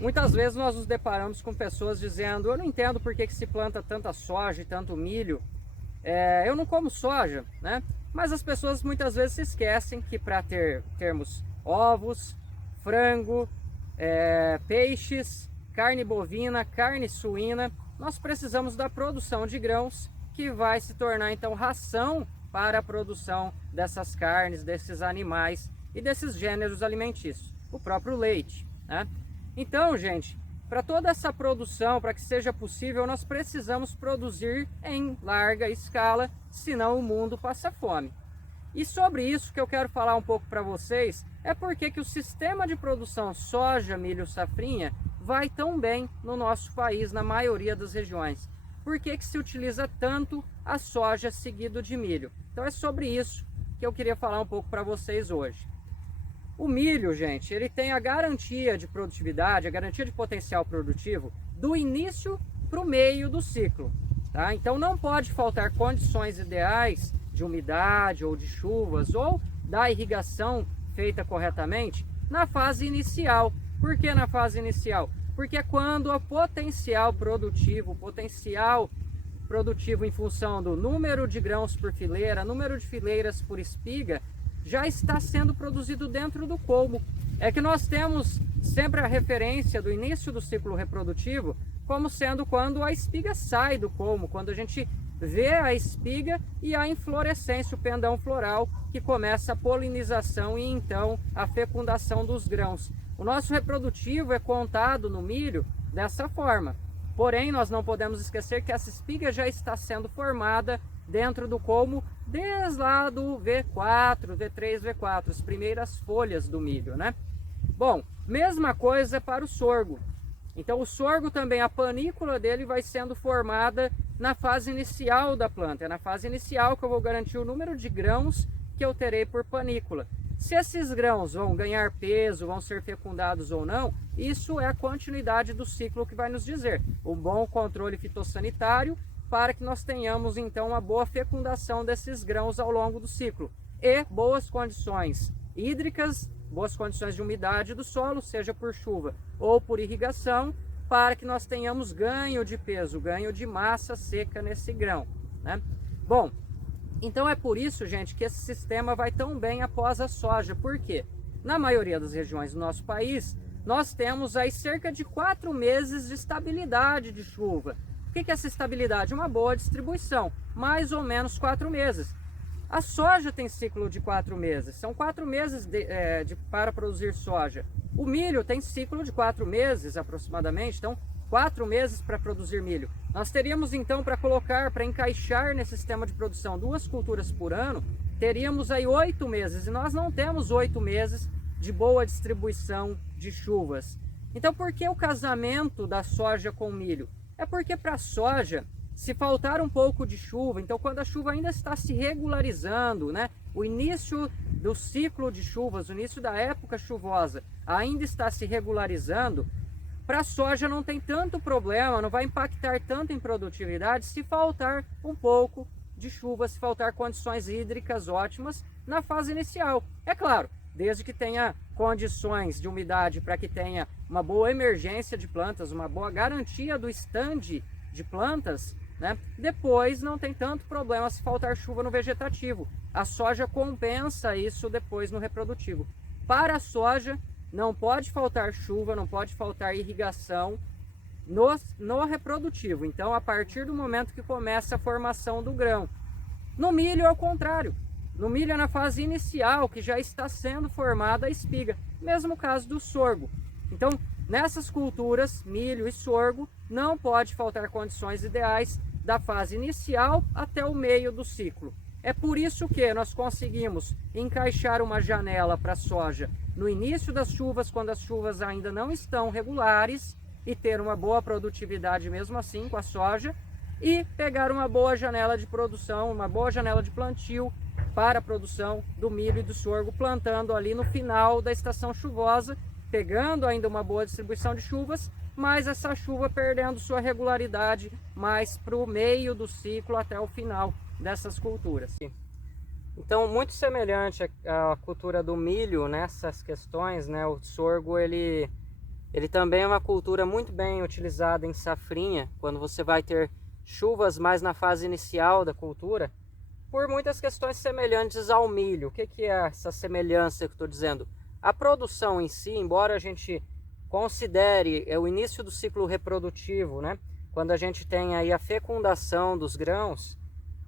Muitas vezes nós nos deparamos com pessoas dizendo: eu não entendo por que se planta tanta soja e tanto milho, eu não como soja, né? Mas as pessoas muitas vezes se esquecem que para termos ovos, frango, peixes, carne bovina, carne suína, nós precisamos da produção de grãos, que vai se tornar então ração para a produção dessas carnes, desses animais e desses gêneros alimentícios, o próprio leite, né? Então, gente, para toda essa produção, para que seja possível, nós precisamos produzir em larga escala, senão o mundo passa fome. E sobre isso que eu quero falar um pouco para vocês, é porque que o sistema de produção soja, milho, safrinha vai tão bem no nosso país, na maioria das regiões. Por que se utiliza tanto a soja seguido de milho? Então é sobre isso que eu queria falar um pouco para vocês hoje. O milho, gente, ele tem a garantia de produtividade, a garantia de potencial produtivo do início para o meio do ciclo, tá? Então não pode faltar condições ideais de umidade ou de chuvas ou da irrigação feita corretamente na fase inicial. Por que na fase inicial? Porque é quando o potencial produtivo em função do número de grãos por fileira, número de fileiras por espiga, já está sendo produzido dentro do colmo. É que nós temos sempre a referência do início do ciclo reprodutivo como sendo quando a espiga sai do colmo, quando a gente vê a espiga e a inflorescência, o pendão floral, que começa a polinização e então a fecundação dos grãos. O nosso reprodutivo é contado no milho dessa forma. Porém, nós não podemos esquecer que essa espiga já está sendo formada dentro do colmo desde lá do V4, V3, V4, as primeiras folhas do milho, né? Bom, mesma coisa para o sorgo. Então o sorgo também, a panícula dele vai sendo formada na fase inicial da planta. É na fase inicial que eu vou garantir o número de grãos que eu terei por panícula. Se esses grãos vão ganhar peso, vão ser fecundados ou não, isso é a continuidade do ciclo que vai nos dizer. O bom controle fitossanitário para que nós tenhamos então uma boa fecundação desses grãos ao longo do ciclo. E boas condições hídricas, boas condições de umidade do solo, seja por chuva ou por irrigação, para que nós tenhamos ganho de peso, ganho de massa seca nesse grão, né? Bom, então é por isso, gente, que esse sistema vai tão bem após a soja. Por quê? Na maioria das regiões do nosso país, nós temos aí cerca de 4 meses de estabilidade de chuva. O que é essa estabilidade? Uma boa distribuição, mais ou menos 4 meses. A soja tem ciclo de 4 meses, são 4 meses para produzir soja. O milho tem ciclo de 4 meses aproximadamente, então 4 meses para produzir milho. Nós teríamos então para colocar, para encaixar nesse sistema de produção 2 culturas por ano, teríamos aí 8 meses, e nós não temos 8 meses de boa distribuição de chuvas. Então por que o casamento da soja com o milho? É porque para a soja, se faltar um pouco de chuva, então quando a chuva ainda está se regularizando, né, o início do ciclo de chuvas, o início da época chuvosa ainda está se regularizando, para a soja não tem tanto problema, não vai impactar tanto em produtividade se faltar um pouco de chuva, se faltar condições hídricas ótimas na fase inicial. É claro, desde que tenha condições de umidade para que tenha uma boa emergência de plantas, uma boa garantia do estande de plantas, né? Depois não tem tanto problema se faltar chuva no vegetativo. A soja compensa isso depois no reprodutivo. Para a soja, não pode faltar chuva, não pode faltar irrigação no reprodutivo. Então, a partir do momento que começa a formação do grão. No milho é o contrário. No milho é na fase inicial que já está sendo formada a espiga. Mesmo caso do sorgo. Então, nessas culturas, milho e sorgo, não pode faltar condições ideais da fase inicial até o meio do ciclo. É por isso que nós conseguimos encaixar uma janela para a soja no início das chuvas, quando as chuvas ainda não estão regulares, e ter uma boa produtividade mesmo assim com a soja, e pegar uma boa janela de produção, uma boa janela de plantio para a produção do milho e do sorgo, plantando ali no final da estação chuvosa, pegando ainda uma boa distribuição de chuvas, mas essa chuva perdendo sua regularidade mais para o meio do ciclo até o final dessas culturas. Então, muito semelhante à cultura do milho nessas questões, né? O sorgo ele Ele também é uma cultura muito bem utilizada em safrinha, quando você vai ter chuvas mais na fase inicial da cultura, por muitas questões semelhantes ao milho. O que é essa semelhança que eu estou dizendo? A produção em si, embora a gente considere o início do ciclo reprodutivo, né? Quando a gente tem aí a fecundação dos grãos,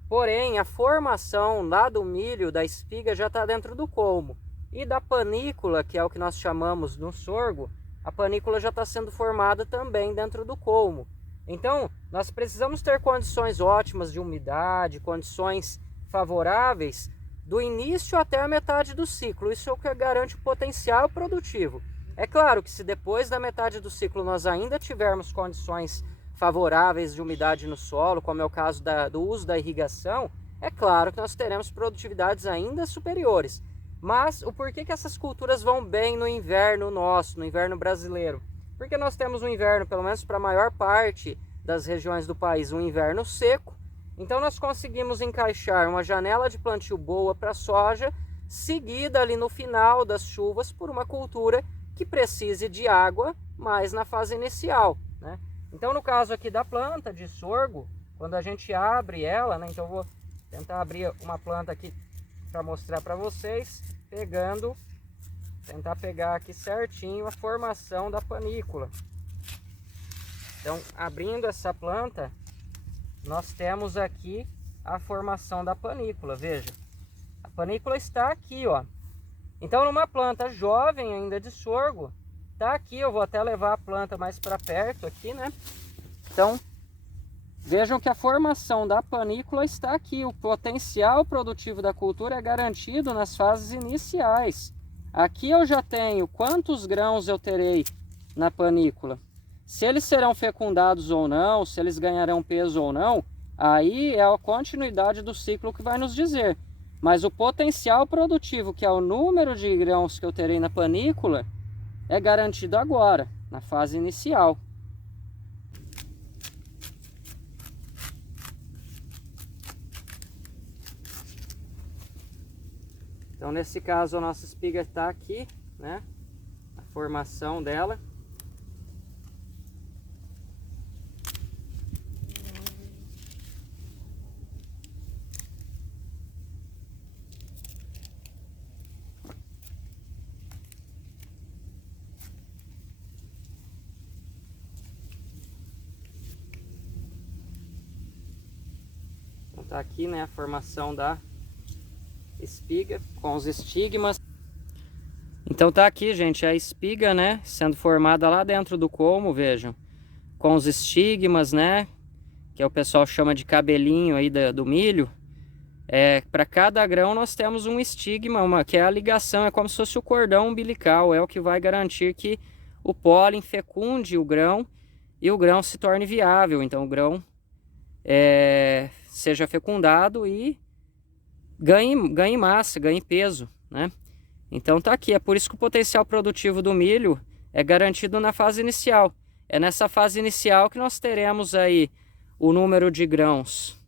porém a formação lá do milho, da espiga, já está dentro do colmo. E da panícula, que é o que nós chamamos no sorgo, a panícula já está sendo formada também dentro do colmo. Então, nós precisamos ter condições ótimas de umidade, condições favoráveis do início até a metade do ciclo. Isso é o que garante o potencial produtivo. É claro que se depois da metade do ciclo nós ainda tivermos condições favoráveis de umidade no solo, como é o caso do uso da irrigação, é claro que nós teremos produtividades ainda superiores. Mas o porquê que essas culturas vão bem no inverno nosso, no inverno brasileiro? Porque nós temos um inverno, pelo menos para a maior parte das regiões do país, um inverno seco. Então nós conseguimos encaixar uma janela de plantio boa para a soja, seguida ali no final das chuvas por uma cultura que precise de água mais na fase inicial, né? Então no caso aqui da planta de sorgo, quando a gente abre ela, né? Então eu vou tentar abrir uma planta aqui para mostrar para vocês, tentar pegar aqui certinho a formação da panícula. Então, abrindo essa planta, nós temos aqui a formação da panícula, veja. A panícula está aqui, ó. Então, numa planta jovem ainda de sorgo, tá aqui, eu vou até levar a planta mais para perto aqui, né? Então, vejam que a formação da panícula está aqui. O potencial produtivo da cultura é garantido nas fases iniciais. Aqui eu já tenho quantos grãos eu terei na panícula. Se eles serão fecundados ou não, se eles ganharão peso ou não, aí é a continuidade do ciclo que vai nos dizer. Mas o potencial produtivo, que é o número de grãos que eu terei na panícula, é garantido agora, na fase inicial. Então, nesse caso, a nossa espiga está aqui, né? A formação dela. Então, tá aqui, né, a formação da espiga com os estigmas. Então tá aqui, gente, a espiga, né, sendo formada lá dentro do colmo, vejam, com os estigmas, né, que é o pessoal chama de cabelinho aí do milho. Para cada grão nós temos um estigma, que é a ligação, é como se fosse o cordão umbilical, é o que vai garantir que o pólen fecunde o grão e o grão se torne viável. Então o grão seja fecundado e ganhe massa, ganhe peso, né? Então tá aqui, é por isso que o potencial produtivo do milho é garantido na fase inicial. É nessa fase inicial que nós teremos aí o número de grãos,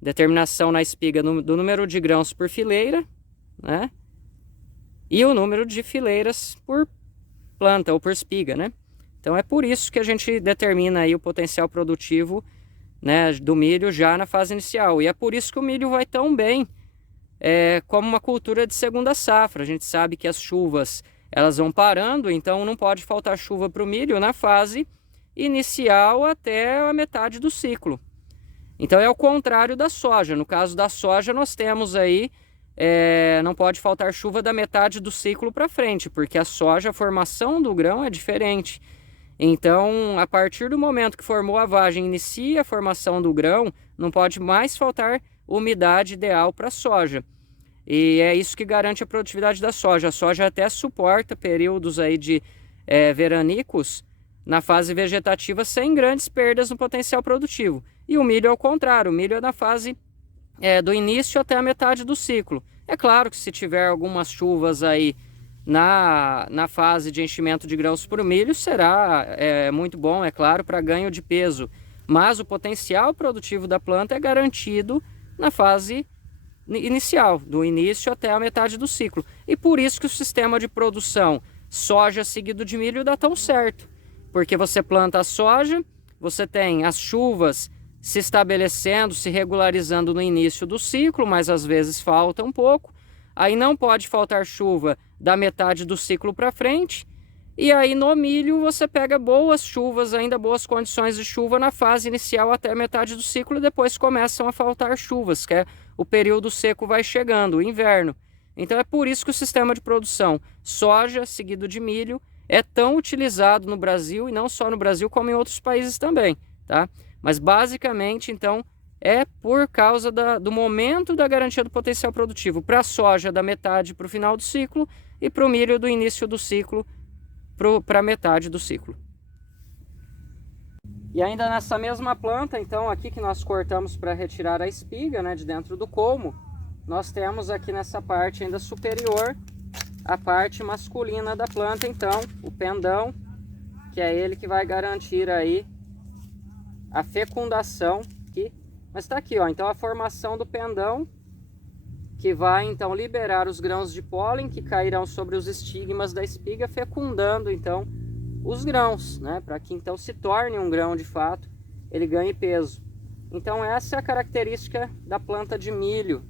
determinação na espiga do número de grãos por fileira, né? E o número de fileiras por planta ou por espiga, né? Então é por isso que a gente determina aí o potencial produtivo, né, do milho já na fase inicial. E é por isso que o milho vai tão bem como uma cultura de segunda safra. A gente sabe que as chuvas elas vão parando, então não pode faltar chuva para o milho na fase inicial até a metade do ciclo. Então é o contrário da soja. No caso da soja nós temos aí, não pode faltar chuva da metade do ciclo para frente, porque a soja, a formação do grão é diferente. Então, a partir do momento que formou a vagem, inicia a formação do grão, não pode mais faltar umidade ideal para a soja. E é isso que garante a produtividade da soja. A soja até suporta períodos aí de veranicos na fase vegetativa sem grandes perdas no potencial produtivo. E o milho é o contrário, o milho é na fase do início até a metade do ciclo. É claro que se tiver algumas chuvas aí na fase de enchimento de grãos por milho, será muito bom, é claro, para ganho de peso. Mas o potencial produtivo da planta é garantido na fase inicial, do início até a metade do ciclo. E por isso que o sistema de produção soja seguido de milho dá tão certo. porque você planta a soja, você tem as chuvas se estabelecendo, se regularizando no início do ciclo, mas às vezes falta um pouco. Aí não pode faltar chuva da metade do ciclo para frente. E aí no milho você pega boas chuvas, ainda boas condições de chuva na fase inicial até a metade do ciclo, e depois começam a faltar chuvas, que é o período seco vai chegando, o inverno. Então é por isso que o sistema de produção soja seguido de milho é tão utilizado no Brasil, e não só no Brasil, como em outros países também, tá? Mas basicamente, então, é por causa do momento da garantia do potencial produtivo. Para a soja, da metade para o final do ciclo, e para o milho, do início do ciclo para a metade do ciclo. E ainda nessa mesma planta, então, aqui que nós cortamos para retirar a espiga, né, de dentro do colmo, nós temos aqui nessa parte ainda superior a parte masculina da planta, então, o pendão, que é ele que vai garantir aí a fecundação aqui. Mas está aqui, ó, então a formação do pendão, que vai então liberar os grãos de pólen que cairão sobre os estigmas da espiga, fecundando então os grãos, né, para que então se torne um grão de fato, ele ganhe peso. Então essa é a característica da planta de milho.